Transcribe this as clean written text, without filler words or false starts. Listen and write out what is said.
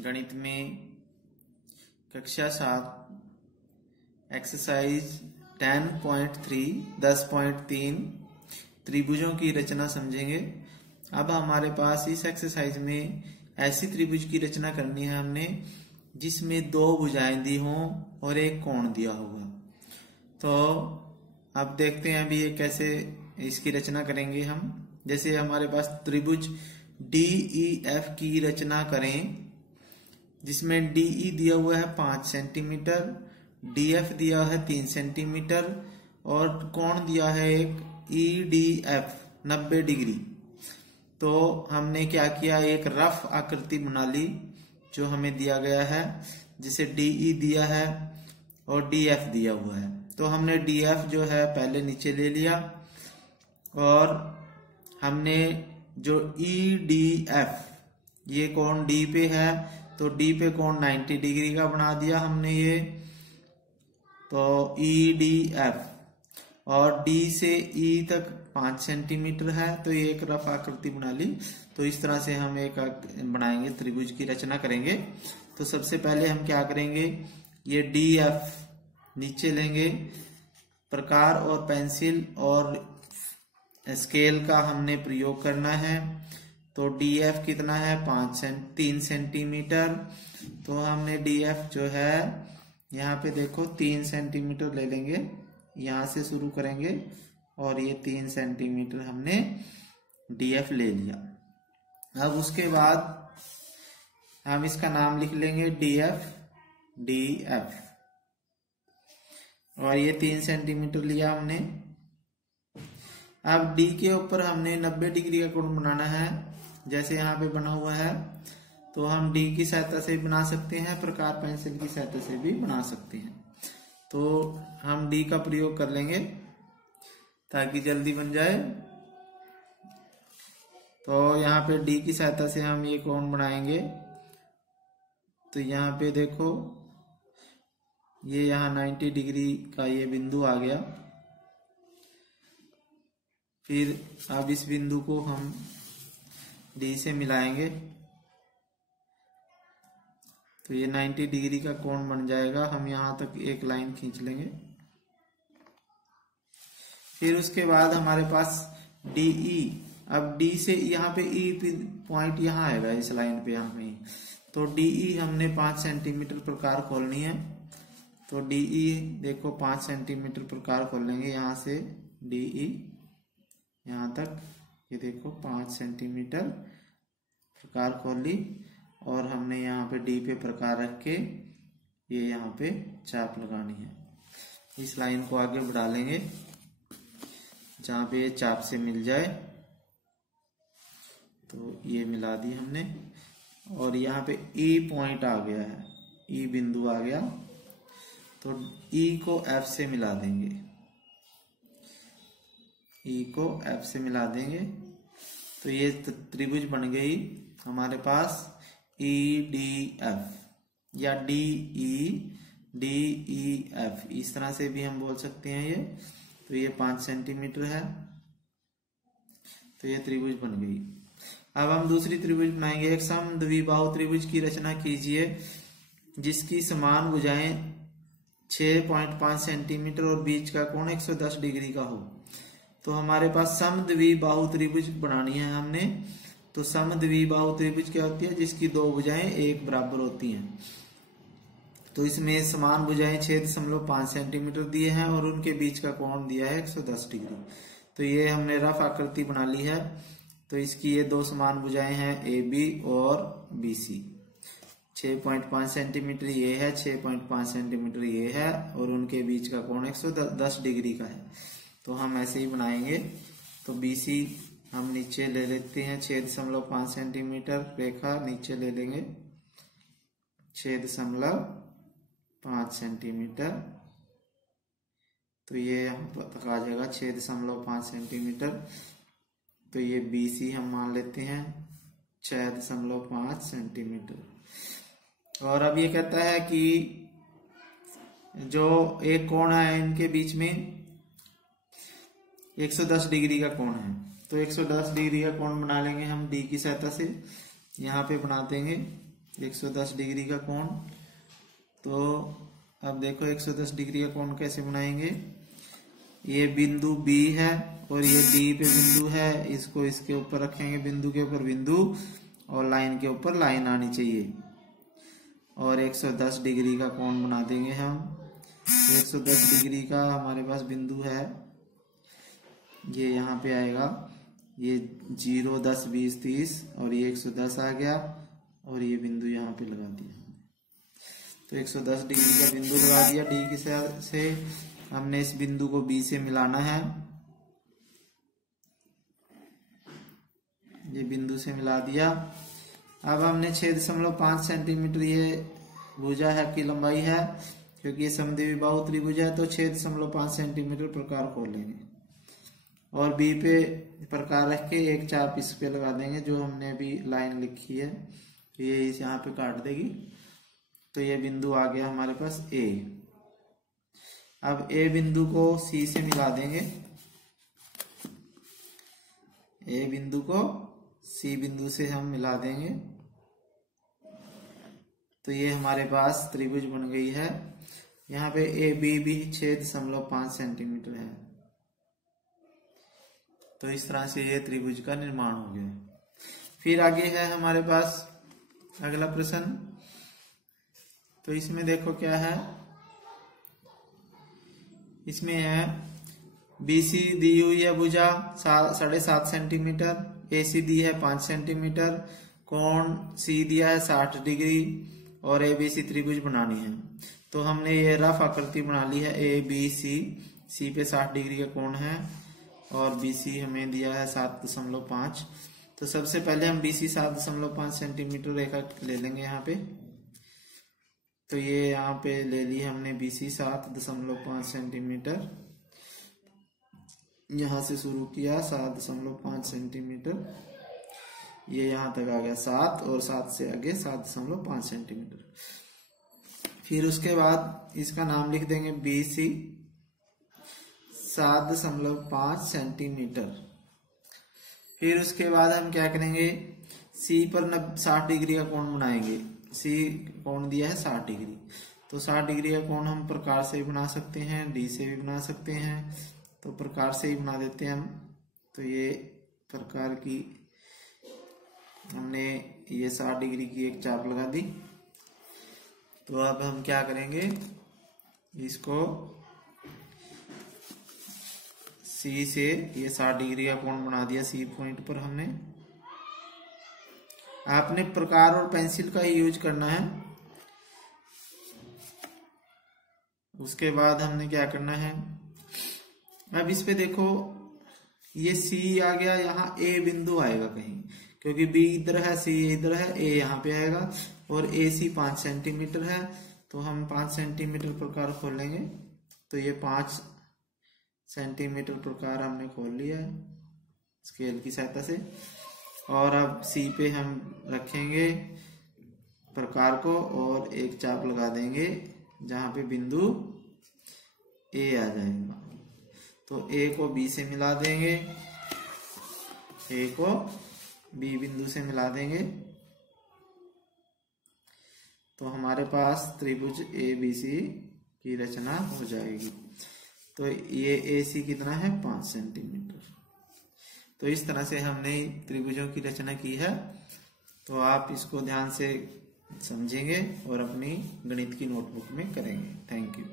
गणित में कक्षा 7 एक्सरसाइज 10.3 10.3 त्रिभुजों की रचना समझेंगे। अब हमारे पास इस एक्सरसाइज में ऐसी त्रिभुज की रचना करनी है हमने जिसमें दो भुजाएं दी हों और एक कोण दिया होगा। तो अब देखते हैं अभी ये कैसे इसकी रचना करेंगे हम। जैसे हमारे पास त्रिभुज DEF की रचना करें जिसमें DE दिया हुआ है 5 सेंटीमीटर, DF दिया है 3 सेंटीमीटर और कोण दिया है एक EDF 90 डिग्री। तो हमने क्या किया, एक रफ आकृति बना ली जो हमें दिया गया है, जिसे DE दिया है और DF दिया हुआ है। तो हमने DF जो है पहले नीचे ले लिया और हमने जो EDF ये कोण D पे है तो D पे कोण 90 डिग्री का बना दिया हमने ये। तो EDF और D से E तक 5 सेंटीमीटर है तो ये एक रफ आकृति बना ली। तो इस तरह से हम एक बनाएंगे, त्रिभुज की रचना करेंगे। तो सबसे पहले हम क्या करेंगे, ये DF नीचे लेंगे, प्रकार और पेंसिल और स्केल का हमने प्रयोग करना है। तो DF कितना है 3 सेंटीमीटर। तो हमने DF जो है यहाँ पे देखो 3 सेंटीमीटर ले लेंगे, यहाँ से शुरू करेंगे और ये 3 सेंटीमीटर हमने DF ले लिया। अब उसके बाद हम इसका नाम लिख लेंगे DF और ये 3 सेंटीमीटर लिया हमने। अब D के ऊपर हमने 90 डिग्री का कोण बनाना है, जैसे यहाँ पे बना हुआ है। तो हम D की सहायता से बना सकते हैं, प्रकार पेंसिल की सहायता से भी बना सकते हैं। तो हम D का प्रयोग कर लेंगे ताकि जल्दी बन जाए। तो यहाँ पे D की सहायता से हम ये कोण बनाएंगे। तो यहाँ पे देखो ये यहाँ 90 डिग्री का ये बिंदु आ गया। फिर अब इस बिंदु को हम D से मिलाएंगे तो ये 90 डिग्री का कोण बन जाएगा। हम यहाँ तक एक लाइन खींच लेंगे। फिर उसके बाद हमारे पास DE, अब D से यहाँ पे E पॉइंट यहाँ आएगा इस लाइन पे यहाँ पे। तो DE हमने 5 सेंटीमीटर प्रकार खोलनी है। तो DE देखो 5 सेंटीमीटर प्रकार खोल लेंगे यहाँ से DE यहाँ तक, ये देखो 5 सेंटीमीटर प्रकार खोल ली और हमने यहाँ पे D पे प्रकार रख के ये यहाँ पे चाप लगानी है। इस लाइन को आगे बढ़ा लेंगे जहाँ पे ये चाप से मिल जाए। तो ये मिला दी हमने और यहाँ पे E पॉइंट आ गया है, E बिंदु आ गया। तो E को F से मिला देंगे, E को F से मिला देंगे। तो ये त्रिभुज बन गई हमारे पास EDF या DEF, इस तरह से भी हम बोल सकते हैं ये। तो ये 5 सेंटीमीटर है। तो ये त्रिभुज बन गई। अब हम दूसरी त्रिभुज बनाएंगे। एक समद्विबाहु त्रिभुज की रचना कीजिए जिसकी समान भुजाएं 6.5 सेंटीमीटर और बीच का कोण 110 डिग्री का हो। तो हमारे पास समद्विबाहु त्रिभुज बनानी है हमने। तो समद्विबाहु त्रिभुज क्या होती है, जिसकी दो भुजाएं एक बराबर होती हैं। तो इसमें समान भुजाएं 6.5 सेंटीमीटर दिए हैं और उनके बीच का कोण दिया है 110 डिग्री। तो ये हमने रफ आकृति बना ली है। तो इसकी ये दो समान भुजाएं हैं AB और BC। 6.5 सेंटीमीटर ये है, 6.5 सेंटीमीटर ये है और उनके बीच का कोण 110 डिग्री का है। तो हम ऐसे ही बनाएंगे। तो BC हम नीचे ले लेते हैं 6.5 सेंटीमीटर रेखा नीचे ले लेंगे 6.5 सेंटीमीटर। तो ये हम तक आ जाएगा 6.5 सेंटीमीटर। तो ये BC हम मान लेते हैं 6.5 सेंटीमीटर। और अब ये कहता है कि जो एक कोण है इनके बीच में 110 डिग्री का कोण है। तो 110 डिग्री का कोण बना लेंगे हम D की सहायता से। यहाँ पे बना देंगे 110 डिग्री का कोण। तो अब देखो 110 डिग्री का कोण कैसे बनाएंगे। ये बिंदु B है और ये D पे बिंदु है, इसको इसके ऊपर रखेंगे, बिंदु के ऊपर बिंदु और लाइन के ऊपर लाइन आनी चाहिए और 110 डिग्री का कोण बना देंगे हम। तो 110 डिग्री का हमारे पास बिंदु है, ये यहाँ पे आएगा, ये 0, 10, 20, 30 और ये 110 आ गया और ये बिंदु यहाँ पे लगा दिया। तो 110 डिग्री का बिंदु लगा दिया डी की से। हमने इस बिंदु को बी से मिलाना है, ये बिंदु से मिला दिया। अब हमने 6.5 सेंटीमीटर ये भुजा है की लंबाई है, क्योंकि ये समद्विबाहु बाहु त्रिभुज है, तो 6.5 सेंटीमीटर प्रकार खोल लेंगे और बी पे प्रकार रख के एक चाप इस पे लगा देंगे, जो हमने अभी लाइन लिखी है ये इस यहाँ पे काट देगी। तो ये बिंदु आ गया हमारे पास ए। अब ए बिंदु को सी से मिला देंगे, ए बिंदु को सी बिंदु से हम मिला देंगे, तो ये हमारे पास त्रिभुज बन गई है। यहाँ पे ए बी भी 6.5 सेंटीमीटर है। तो इस तरह से ये त्रिभुज का निर्माण हो गया। फिर आगे है हमारे पास अगला प्रश्न। तो इसमें देखो क्या है, इसमें है BC दी हुई है भुजा 7.5 सेंटीमीटर, AC दी है 5 सेंटीमीटर, कोण C दिया है 60 डिग्री और ABC त्रिभुज बनानी है। तो हमने ये रफ आकृति बना ली है ABC, C पे 60 डिग्री का कोण है और BC हमें दिया है 7.5। तो सबसे पहले हम BC 7.5 सेंटीमीटर रेखा ले लेंगे यहाँ पे। तो ये यहाँ पे ले ली हमने BC 7.5 सेंटीमीटर, यहाँ से शुरू किया 7.5 सेंटीमीटर, ये यहाँ तक आ गया 7 और 7 से आगे 7.5 सेंटीमीटर। फिर उसके बाद इसका नाम लिख देंगे BC 7.5 सेंटीमीटर। फिर उसके बाद हम क्या करेंगे, C पर 60 डिग्री का कोण बनाएंगे। C कोण दिया है 60 डिग्री, तो 60 डिग्री का कोण हम प्रकार से भी बना सकते हैं, D से भी बना सकते हैं। तो प्रकार से ही बना देते हैं हम। तो ये प्रकार की हमने ये 60 डिग्री की एक चाप लगा दी। तो अब हम क्या करेंगे, इसको C से ये 60 डिग्री का कोण बना दिया C पॉइंट पर हमने। आपने प्रकार और पेंसिल का ही यूज करना है। उसके बाद हमने क्या करना है, अब इस पे देखो ये C आ गया, यहाँ A बिंदु आएगा कहीं, क्योंकि B इधर है, C इधर है, A यहाँ पे आएगा और AC 5 सेंटीमीटर है। तो हम 5 सेंटीमीटर प्रकार खोलेंगे। तो ये 5 सेंटीमीटर प्रकार हमने खोल लिया है स्केल की सहायता से। और अब C पे हम रखेंगे प्रकार को और एक चाप लगा देंगे जहां पे बिंदु A आ जाएगा। तो A को B से मिला देंगे, A को B बिंदु से मिला देंगे, तो हमारे पास त्रिभुज ABC की रचना हो जाएगी। तो ये AC कितना है, 5 सेंटीमीटर। तो इस तरह से हमने त्रिभुजों की रचना की है। तो आप इसको ध्यान से समझेंगे और अपनी गणित की नोटबुक में करेंगे। Thank you.